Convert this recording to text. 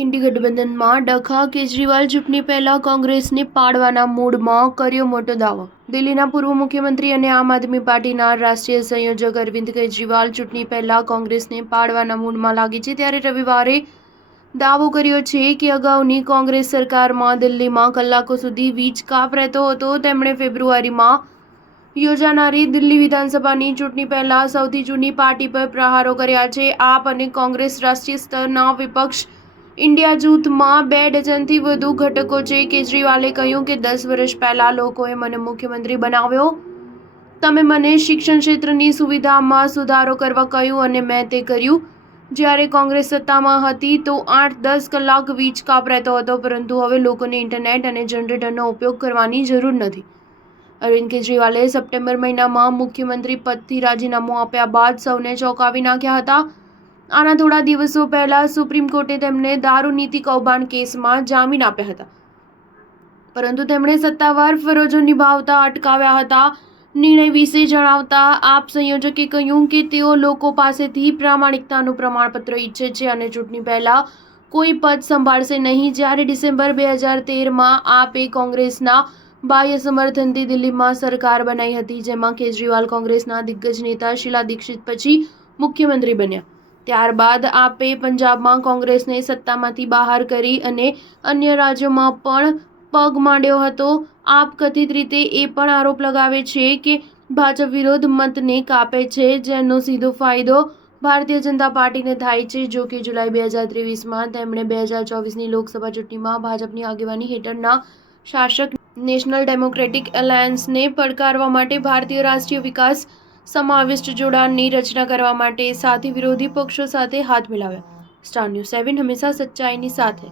ઇન્ડી ગઠબંધનમાં ડખા, કેજરીવાલ ચૂંટણી પહેલા કોંગ્રેસને પાડવાના મૂડમાં કર્યો મોટો દાવો। દિલ્હીના પૂર્વ મુખ્યમંત્રી અને આમ આદમી પાર્ટીના રાષ્ટ્રીય સંયોજક અરવિંદ કેજરીવાલ ચૂંટણી પહેલા કોંગ્રેસને પાડવાના મૂડમાં લાગે છે, ત્યારે રવિવારે દાવો કર્યો છે કે અગાઉની કોંગ્રેસ સરકારમાં દિલ્હીમાં કલાકો સુધી વીજ કાપ રહેતો હતો। તેમણે ફેબ્રુઆરીમાં યોજાનારી દિલ્હી વિધાનસભાની ચૂંટણી પહેલા સૌથી જૂની પાર્ટી પર પ્રહારો કર્યા છે। આપ અને કોંગ્રેસ રાષ્ટ્રીય સ્તરના વિપક્ષ ઇન્ડિયા જૂથમાં 2 ડઝનથી વધુ ઘટકો છે। કેજરીવાલે કહ્યું કે 10 વર્ષ પહેલા લોકોએ મને મુખ્યમંત્રી બનાવ્યો। તમે મને શિક્ષણ ક્ષેત્રની સુવિધામાં સુધારો કરવા કહ્યું અને મેં તે કર્યું। જ્યારે કોંગ્રેસ સત્તામાં હતી તો 8-10 કલાક વીજ કાપ રહેતો હતો, પરંતુ હવે લોકોને ઇન્ટરનેટ અને જનરેટરનો ઉપયોગ કરવાની જરૂર નથી। અરવિંદ કેજરીવાલે સપ્ટેમ્બર મહિનામાં મુખ્યમંત્રી પદથી રાજીનામું આપ્યા બાદ સૌને ચોંકાવી નાખ્યા હતા। આના થોડા દિવસો પહેલા સુપ્રીમ કોર્ટે તેમને દારૂ નીતિ કૌભાંડ કેસમાં જામીન આપ્યા હતા, પરંતુ તેમણે સત્તાવાર ફરજો નિભાવતા અટકાવ્યા હતા। નિર્ણય વિશે જણાવતા આપ સંયોજકે કહ્યું કે તેઓ લોકો પાસેથી પ્રામાણિકતાનું પ્રમાણપત્ર ઈચ્છે છે અને ચૂંટણી પહેલા કોઈ પદ સંભાળશે નહીં। જ્યારે ડિસેમ્બર 2013માં આપે કોંગ્રેસના બાહ્ય સમર્થનથી દિલ્હીમાં સરકાર બનાવી હતી, જેમાં કેજરીવાલ કોંગ્રેસના દિગ્ગજ નેતા શીલા દીક્ષિત પછી મુખ્યમંત્રી બન્યા। ત્યારબાદ આપે પંજાબમાં કોંગ્રેસને સત્તામાંથી બહાર કરી અને અન્ય રાજ્યોમાં પણ પગ માંડ્યો હતો। આપ કથિત રીતે એ પણ આરોપ લગાવે છે કે ભાજપ વિરોધ મતને કાપે છે, જેનો સીધો ફાયદો ભારતીય જનતા પાર્ટીને થાય છે। જો કે જુલાઈ 2023માં તેમણે 2024ની લોકસભા ચૂંટણીમાં ભાજપની આગેવાની હેઠળના શાસક નેશનલ ડેમોક્રેટિક એલાયન્સને પડકારવા માટે ભારતીય રાષ્ટ્રીય વિકાસ સમાવિષ્ટ જોડાણની રચના કરવા માટે સાથે વિરોધી પક્ષો સાથે હાથ મિલાવ્યા। સ્ટાર ન્યૂઝ 7 હંમેશા સચ્ચાઈની સાથે।